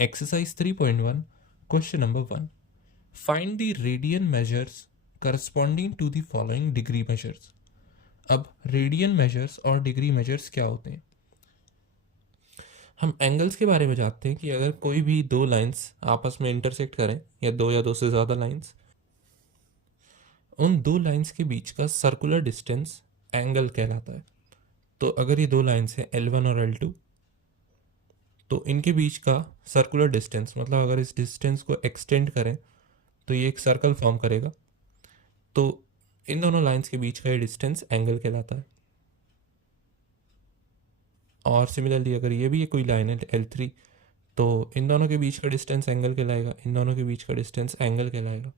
Exercise 3.1, question number 1. Find the radian measures corresponding to the following degree measures. अब radian measures और degree measures क्या होते हैं? हम एंगल्स के बारे में जानते हैं कि अगर कोई भी दो लाइंस आपस में इंटरसेक्ट करें या दो से ज़्यादा लाइंस, उन दो लाइंस के बीच का सर्कुलर डिस्टेंस एंगल कहलाता है। तो अगर ये दो लाइंस हैं L1 और L2, तो इनके बीच का सर्कुलर डिस्टेंस, मतलब अगर इस डिस्टेंस को एक्सटेंड करें तो ये एक सर्कल फॉर्म करेगा। तो इन दोनों लाइंस के बीच का ये डिस्टेंस एंगल कहलाता है। और सिमिलरली अगर ये भी कोई लाइन है L3, तो इन दोनों के बीच का डिस्टेंस एंगल कहलाएगा, इन दोनों के बीच का डिस्टेंस एंगल कहलाएगा।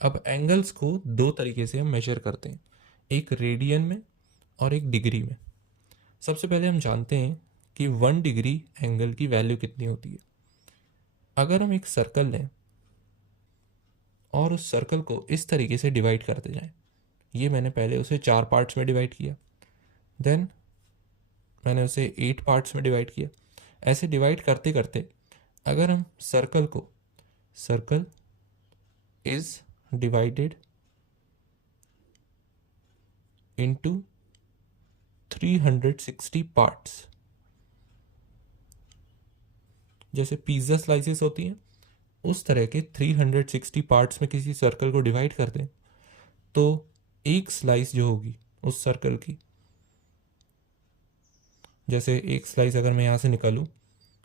अब एंगल्स को दो तरीके से हम मेजर करते हैं, एक रेडियन में और एक डिग्री में। सबसे पहले हम जानते हैं कि 1 डिग्री एंगल की वैल्यू कितनी होती है। अगर हम एक सर्कल लें और उस सर्कल को इस तरीके से डिवाइड करते जाएं, ये मैंने पहले उसे 4 पार्ट्स में डिवाइड किया, देन मैंने उसे 8 पार्ट्स में डिवाइड किया। ऐसे डिवाइड करते करते अगर हम circle is divided into 360 parts, जैसे पिज्ज़ा स्लाइसेस होती हैं उस तरह के 360 पार्ट्स में किसी सर्कल को डिवाइड कर दें, तो एक स्लाइस जो होगी उस सर्कल की, जैसे एक स्लाइस अगर मैं यहाँ से निकालूँ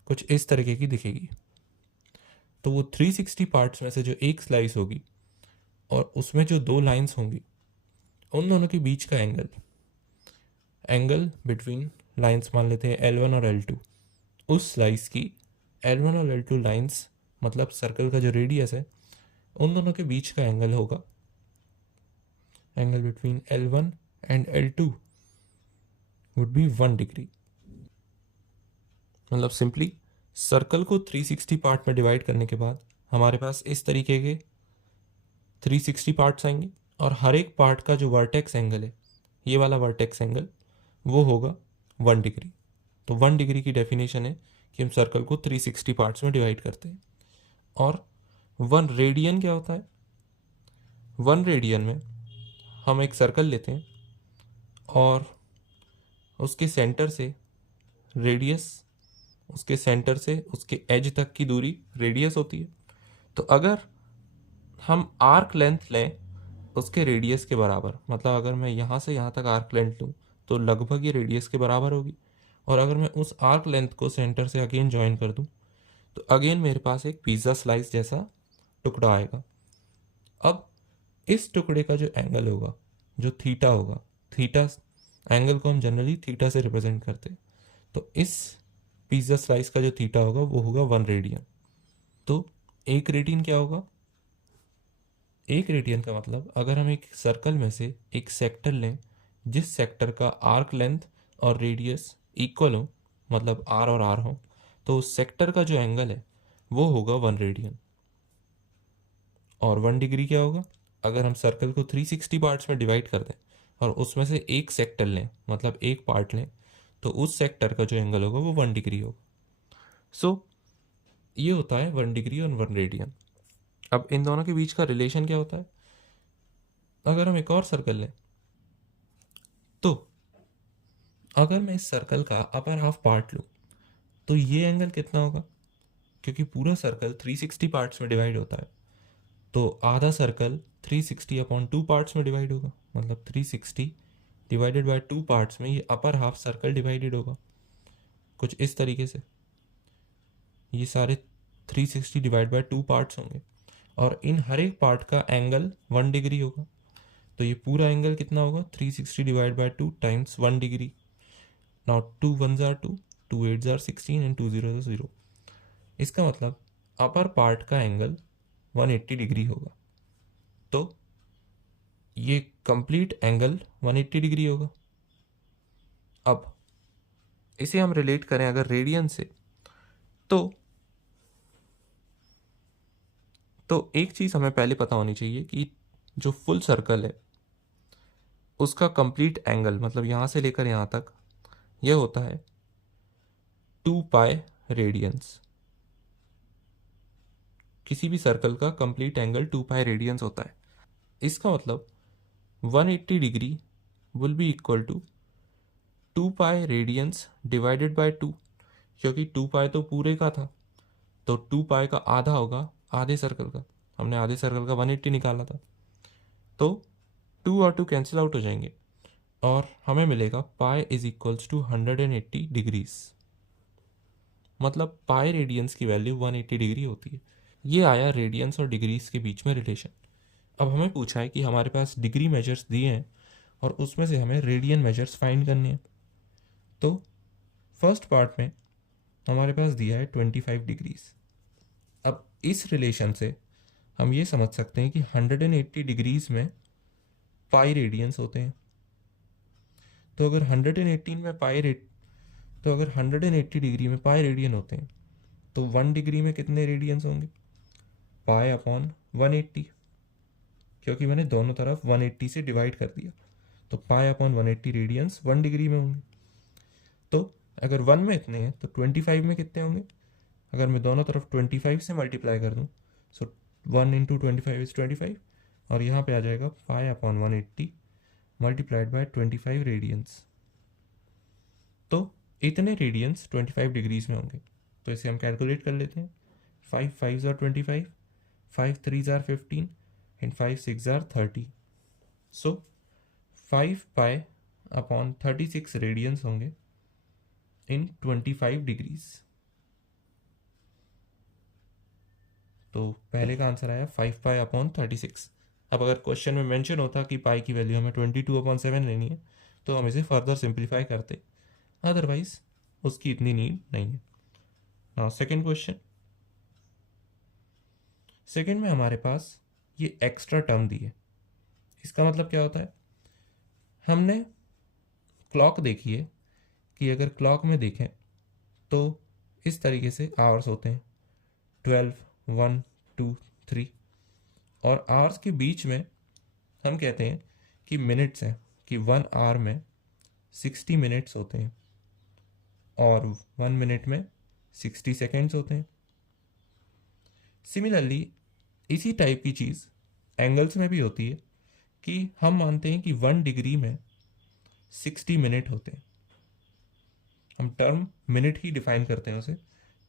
कुछ इस तरीके की दिखेगी, तो वो 360 पार्ट्स में से जो एक स्लाइस होगी और उसमें जो दो लाइंस होंगी, उन दोनों के बीच का एंगल बिटवीन लाइंस मान लेते हैं L1 और L2, उस स्लाइस की L1 और L2 लाइंस, मतलब सर्कल का जो रेडियस है, उन दोनों के बीच का एंगल होगा, angle between L1 and L2 would be 1 degree. मतलब सिंपली सर्कल को 360 पार्ट में डिवाइड करने के बाद हमारे पास इस तरीके के 360 पार्ट्स आएंगे और हर एक पार्ट का जो वर्टेक्स एंगल है, ये वाला वर्टेक्स एंगल, वो होगा 1 डिग्री। तो 1 डिग्री की डेफिनेशन है कि हम सर्कल को 360 पार्ट्स में डिवाइड करते हैं। और 1 रेडियन क्या होता है? 1 रेडियन में हम एक सर्कल लेते हैं और उसके सेंटर से उसके एज तक की दूरी रेडियस होती है। तो अगर हम आर्क लेंथ लें उसके रेडियस के बराबर, मतलब अगर मैं यहाँ से यहाँ तक आर्क लेंथ लूँ तो लगभग ये रेडियस के बराबर होगी, और अगर मैं उस आर्क लेंथ को सेंटर से अगेन ज्वाइन कर दूँ तो अगेन मेरे पास एक पिज़्ज़ा स्लाइस जैसा टुकड़ा आएगा। अब इस टुकड़े का जो एंगल होगा, जो थीटा होगा, थीटा एंगल को हम जनरली थीटा से रिप्रेजेंट करते हैं, तो इस पिज़्ज़ा स्लाइस का जो थीटा होगा वो होगा 1 रेडियन। तो एक रेडियन क्या होगा? एक रेडियन का मतलब अगर हम एक सर्कल में से एक सेक्टर लें जिस सेक्टर का आर्क लेंथ और रेडियस इक्वल हो, मतलब आर और आर हो, तो उस सेक्टर का जो एंगल है वो होगा 1 रेडियन। और 1 डिग्री क्या होगा? अगर हम सर्कल को 360 पार्ट्स में डिवाइड कर दें और उसमें से एक सेक्टर लें, मतलब एक पार्ट लें, तो उस सेक्टर का जो एंगल होगा वो 1 डिग्री होगा। सो ये होता है 1 डिग्री और 1 रेडियन। अब इन दोनों के बीच का रिलेशन क्या होता है? अगर हम एक और सर्कल लें, तो अगर मैं इस सर्कल का अपर हाफ पार्ट लूँ तो ये एंगल कितना होगा? क्योंकि पूरा सर्कल 360 पार्ट्स में डिवाइड होता है, तो आधा सर्कल 360 अपॉन 2 पार्ट्स में डिवाइड होगा, मतलब 360 डिवाइडेड बाय 2 पार्ट्स में ये अपर हाफ सर्कल डिवाइडेड होगा कुछ इस तरीके से। ये सारे 360 डिवाइड बाय 2 पार्ट्स होंगे और इन हर एक पार्ट का एंगल 1 डिग्री होगा। तो ये पूरा एंगल कितना होगा? 360 divide by 2 times 1 degree. Now 2 1s are 2, 2 8s are 16 and 2 0s are 0। इसका मतलब अपर पार्ट का एंगल 180 डिग्री होगा। तो ये कंप्लीट एंगल 180 डिग्री होगा। अब इसे हम रिलेट करें अगर रेडियन से, तो एक चीज़ हमें पहले पता होनी चाहिए कि जो फुल सर्कल है उसका कंप्लीट एंगल, मतलब यहाँ से लेकर यहाँ तक, यह होता है 2 पाई रेडियंस। किसी भी सर्कल का कंप्लीट एंगल 2 पाई रेडियंस होता है। इसका मतलब 180 degree will be equal to 2 pi radians divided by 2, क्योंकि 2 पाई तो पूरे का था, तो 2 पाई का आधा होगा आधे सर्कल का। हमने आधे सर्कल का 180 निकाला था, तो 2 और 2 कैंसिल आउट हो जाएंगे और हमें मिलेगा pi is equals to 180 degrees. मतलब पाई रेडियंस की वैल्यू 180 डिग्री होती है। ये आया रेडियंस और डिग्रीज के बीच में रिलेशन। अब हमें पूछा है कि हमारे पास डिग्री मेजर्स दिए हैं और उसमें से हमें रेडियन मेजर्स फाइंड करने हैं। तो फर्स्ट पार्ट में हमारे पास दिया है 25 डिग्रीज। अब इस रिलेशन से हम ये समझ सकते हैं कि 180 डिग्रीज में पाई रेडियंस होते हैं। तो अगर 180 डिग्री में पाई रेडियन होते हैं तो 1 डिग्री में कितने रेडियंस होंगे? पाई अपॉन 180, क्योंकि मैंने दोनों तरफ 180 से डिवाइड कर दिया, तो पाई अपॉन 180 रेडियंस 1 डिग्री में होंगे। तो अगर 1 में इतने हैं तो 25 में कितने होंगे? अगर मैं दोनों तरफ 25 से मल्टीप्लाई कर दूँ, सो 1 इंटू 25 इज 25, और यहाँ पे आ जाएगा pi upon 180 multiplied by 25 radians. तो इतने रेडियंस 25 डिग्रीज में होंगे। तो इसे हम कैलकुलेट कर लेते हैं। 5 5 are 25, 5 3 are 15 and 5 6 are 30। So 5 pi upon 36 radians होंगे इन 25 डिग्रीज। तो पहले का आंसर आया 5 पाई अपॉन 36। अब अगर क्वेश्चन में मेंशन होता कि पाई की वैल्यू हमें 22/7 लेनी है तो हम इसे फर्दर सिंप्लीफाई करते, अदरवाइज उसकी इतनी नीड नहीं है। Now second question. सेकेंड में हमारे पास ये एक्स्ट्रा टर्म दी है। इसका मतलब क्या होता है? हमने क्लॉक देखी है कि अगर क्लॉक में देखें तो इस तरीके से आवर्स होते हैं 12, 1, 2, 3, और आवर्स के बीच में हम कहते हैं कि मिनट्स हैं, कि 1 आवर में 60 मिनट्स होते हैं और 1 मिनट में 60 सेकेंड्स होते हैं। सिमिलरली इसी टाइप की चीज़ एंगल्स में भी होती है कि हम मानते हैं कि 1 डिग्री में 60 मिनट होते हैं। हम टर्म मिनट ही डिफाइन करते हैं उसे।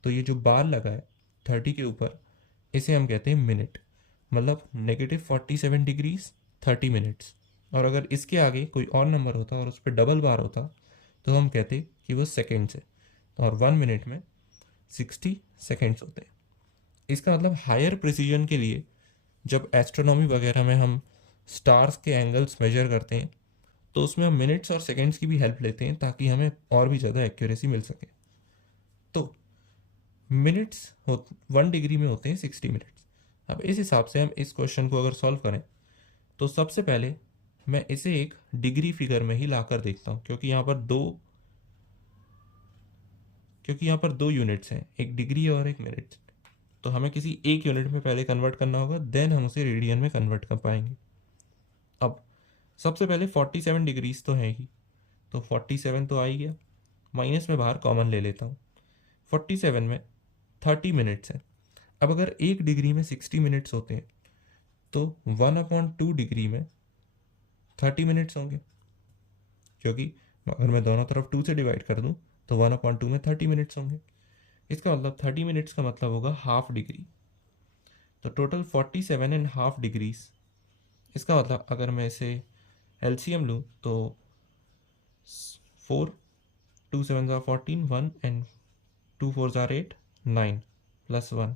तो ये जो बार लगा है 30 के ऊपर, इसे हम कहते हैं मिनट। मतलब -47 डिग्रीज 30 मिनट्स। और अगर इसके आगे कोई और नंबर होता और उस पर डबल बार होता तो हम कहते कि वो सेकेंड्स है, और 1 मिनट में 60 सेकेंड्स होते हैं। इसका मतलब हायर प्रिसीजन के लिए जब एस्ट्रोनॉमी वगैरह में हम स्टार्स के एंगल्स मेजर करते हैं तो उसमें हम मिनट्स और सेकेंड्स की भी हेल्प लेते हैं ताकि हमें और भी ज़्यादा एक्यूरेसी मिल सके। तो मिनट्स 1 डिग्री में होते हैं 60 मिनट्स। अब इस हिसाब से हम इस क्वेश्चन को अगर सॉल्व करें तो सबसे पहले मैं इसे एक डिग्री फिगर में ही लाकर देखता हूँ, क्योंकि यहाँ पर दो यूनिट्स हैं, एक डिग्री और एक मिनट। तो हमें किसी एक यूनिट में पहले कन्वर्ट करना होगा, देन हम उसे रेडियन में कन्वर्ट कर पाएंगे। अब सबसे पहले 47 डिग्रीज तो है ही, तो 47 तो आ ही गया, माइनस में बाहर कॉमन ले लेता हूँ। 47 में 30 मिनट्स है। अब अगर एक डिग्री में 60 मिनट्स होते हैं तो 1/2 डिग्री में 30 मिनट्स होंगे, क्योंकि अगर मैं दोनों तरफ 2 से डिवाइड कर दूं तो 1/2 में 30 मिनट्स होंगे। इसका मतलब 30 मिनट्स का मतलब होगा हाफ डिग्री। तो टोटल 47.5 डिग्रीज। इसका मतलब अगर मैं इसे एलसीएम लूँ तो 4, 2 7 are 14, 1 and 2 4 are 8, 9 plus 1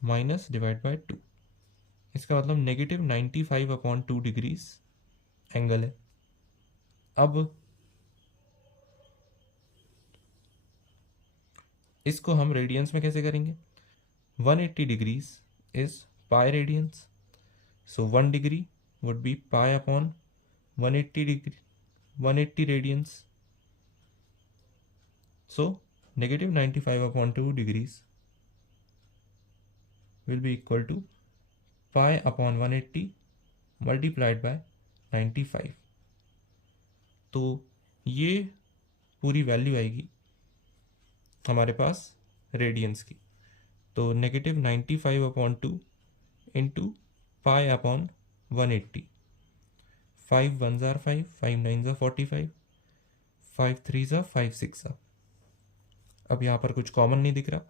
minus divide by 2। इसका मतलब -95/2 डिग्रीज एंगल है। अब इसको हम रेडियंस में कैसे करेंगे? 180 degrees is pi radians, so 1 degree would be pi upon 180 degree 180 radians. So -95/2 degrees will be equal to pi upon 180 multiplied by 95। तो ये पूरी वैल्यू आएगी हमारे पास रेडियंस की। तो -95/2 into pi upon 180। 5 1s are 5, 5 9s are 45, 5 3s are 5 6 are। अब यहाँ पर कुछ कॉमन नहीं दिख रहा,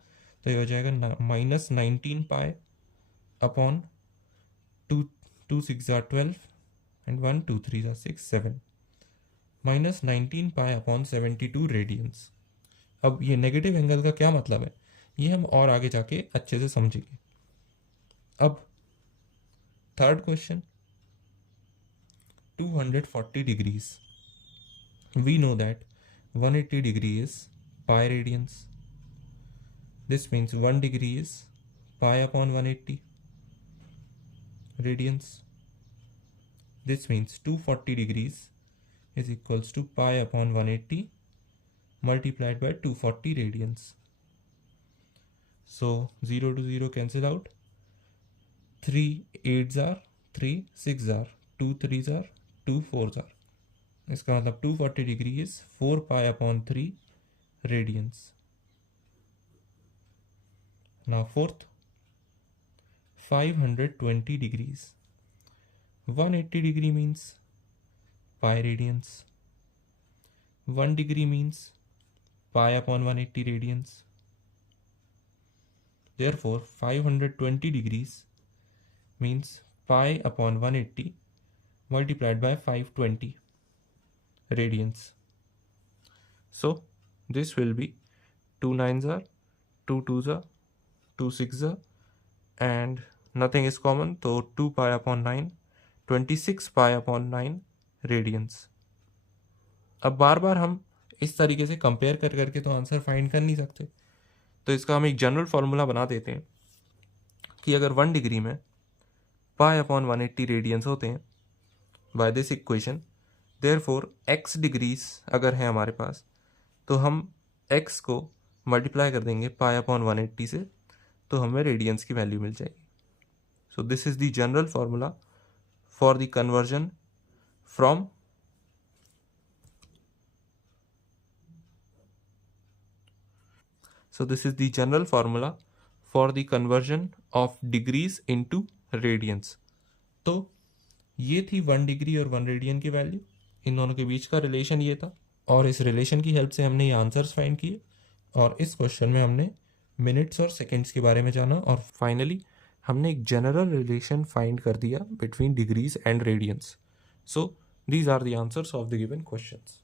तो ये हो जाएगा -19 pi upon 2 2 6 are 12 and 1 2 3 are 6 7 -19 pi upon 72 radians. अब ये नेगेटिव एंगल का क्या मतलब है, ये हम और आगे जाके अच्छे से समझेंगे। अब third question, 240 degrees. We know that 180 degree is pi radians. This means 1 degree is pi upon 180 radians. This means 240 degrees is equals to pi upon 180 multiplied by 240 radians. So 0 to 0 cancel out. 3 8s are 3 6s are 2 3s are 2 4s are। इसका मतलब 240 degree is 4 pi upon 3 radians. Now fourth, 520 degrees. 180 degree means pi radians, 1 degree means pi upon 180 radians. Therefore 520 degrees means pi upon 180 multiplied by 520 radians. So this will be 2 9s are 2 2s are 2 6s are and nothing is common, so 2 pi upon 9 26 pi upon 9 radians। अब बार बार हम इस तरीके से compare कर करके तो answer find कर नहीं सकते, तो इसका हम एक जनरल फॉर्मूला बना देते हैं कि अगर 1 डिग्री में पाई अपॉन 180 रेडियंस होते हैं by this equation, therefore x degrees अगर है हमारे पास तो हम x को मल्टीप्लाई कर देंगे पाई अपॉन 180 से, तो हमें रेडियंस की वैल्यू मिल जाएगी। So this is the general formula for the conversion from of degrees into radiance. तो ये थी 1 डिग्री और 1 रेडियन की वैल्यू, इन दोनों के बीच का रिलेशन ये था, और इस रिलेशन की हेल्प से हमने ये आंसर्स फाइंड किए, और इस क्वेश्चन में हमने मिनट्स और सेकंड्स के बारे में जाना, और फाइनली हमने एक जनरल रिलेशन फाइंड कर दिया between degrees and radians. So these are the answers of the given questions.